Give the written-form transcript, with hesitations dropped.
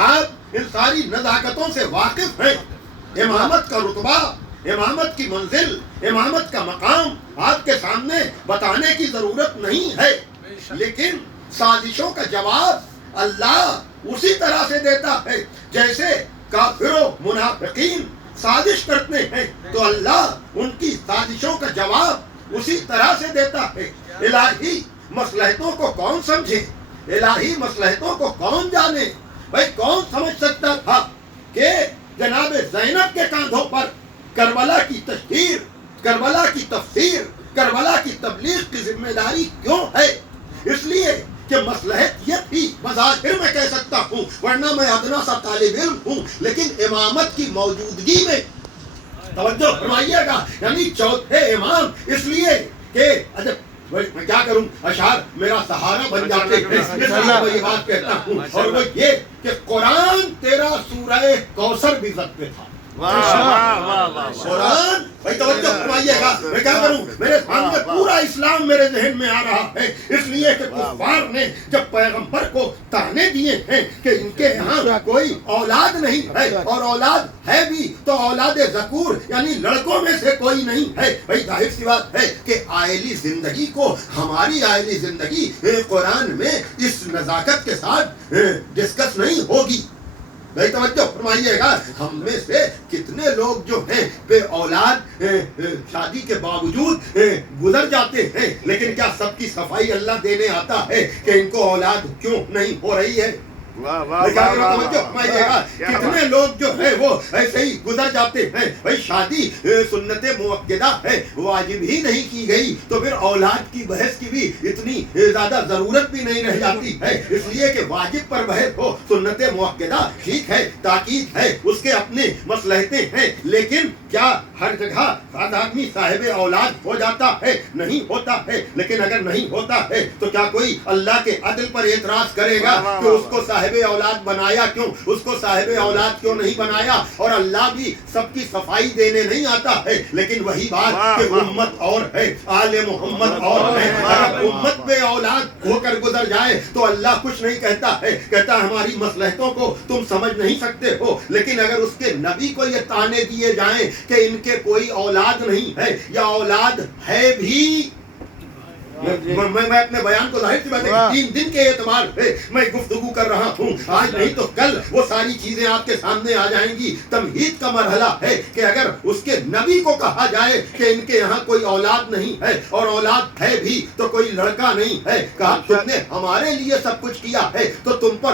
آپ ان ساری نزاکتوں سے واقف ہیں. امامت کا رتبہ، امامت کی منزل، امامت کا مقام آپ کے سامنے بتانے کی ضرورت نہیں ہے، لیکن سازشوں کا جواب اللہ اسی طرح سے دیتا ہے جیسے کافر و منافقین سازش کرتے ہیں تو اللہ ان کی سازشوں کا جواب اسی طرح سے دیتا ہے. الہی مصلحتوں کو کون سمجھے، الہی مصلحتوں کو کون جانے؟ بھائی کون سمجھ سکتا تھا کہ جناب زینب کے کاندھوں پر کربلا کی تشہیر، کربلا کی تفسیر، کربلا کی تبلیغ کی ذمہ داری کیوں ہے؟ اس لیے کہ مصلحت یہ تھی، بظاہر میں کہہ سکتا ہوں ورنہ میں ادنا سا طالب علم ہوں، لیکن امامت کی موجودگی میں توجہ فرمائیے گا، یعنی چوتھے امام، اس لیے کہ میں کیا کروں، اشعار میرا سہارا بن جاتے ہیں، اس لیے میں یہ بات کہتا ہوں، اور وہ یہ کہ قرآن تیرا سورہ کوثر بھی ضد پہ تھا. قرآن بھائی توجہ فرمائیے گا، میں کیا کروں، میرے سامنے پورا اسلام میرے ذہن میں آ رہا ہے، اس لیے کہ کفار نے جب پیغمبر کو طعنے دیے ہیں کہ ان کے یہاں کوئی اولاد نہیں ہے، اور اولاد ہے بھی تو اولاد ذکور یعنی لڑکوں میں سے کوئی نہیں ہے. بھائی ظاہر سی بات ہے کہ آئلی زندگی کو، ہماری آئلی زندگی قرآن میں اس نزاکت کے ساتھ ڈسکس نہیں ہوگی. بھائی توجہ فرمائیے گا، ہم میں سے کتنے لوگ جو ہیں بے اولاد شادی کے باوجود گزر جاتے ہیں، لیکن کیا سب کی صفائی اللہ دینے آتا ہے کہ ان کو اولاد کیوں نہیں ہو رہی ہے؟ کتنے لوگ جو ہے وہ ایسے ہی گزر جاتے ہیں. بھائی شادی سنت مؤکدہ ہے، واجب ہی نہیں کی گئی تو پھر اولاد کی بحث کی بھی اتنی زیادہ ضرورت بھی نہیں رہ جاتی ہے، اس لیے کہ واجب پر بحث ہو. سنت مؤکدہ ٹھیک ہے، تاکید ہے، اس کے اپنے مصلحتیں ہیں، لیکن کیا ہر جگہ بعض آدمی صاحب اولاد ہو جاتا ہے؟ نہیں ہوتا ہے. لیکن اگر نہیں ہوتا ہے تو کیا کوئی اللہ کے عدل پر اعتراض کرے گا کہ اس کو صاحب اولاد بنایا کیوں، اس کو صاحب اولاد کیوں نہیں بنایا؟ اور اللہ بھی سب کی صفائی دینے نہیں آتا ہے، لیکن وہی بات کہ امت اور ہے، آل محمد اور ہے. اگر امت بے اولاد ہو کر گزر جائے تو اللہ کچھ نہیں کہتا ہے، کہتا ہے ہماری مصلحتوں کو تم سمجھ نہیں سکتے ہو. لیکن اگر اس کے نبی کو یہ طعنے دیے جائیں کہ ان کے کوئی اولاد نہیں ہے یا اولاد ہے بھی، میں اپنے بیان کو ظاہر سی بات ہے 3 دن کے اعتبار سے میں گفتگو کر رہا ہوں، آج نہیں تو کل وہ ساری چیزیں آپ کے سامنے آ جائیں گی. تمہید کا مرحلہ ہے کہ اگر اس کے نبی کو کہا جائے کہ ان کے یہاں کوئی اولاد نہیں ہے اور اولاد ہے بھی تو کوئی لڑکا نہیں ہے، کہا تم نے ہمارے لیے سب کچھ کیا ہے تو تم پر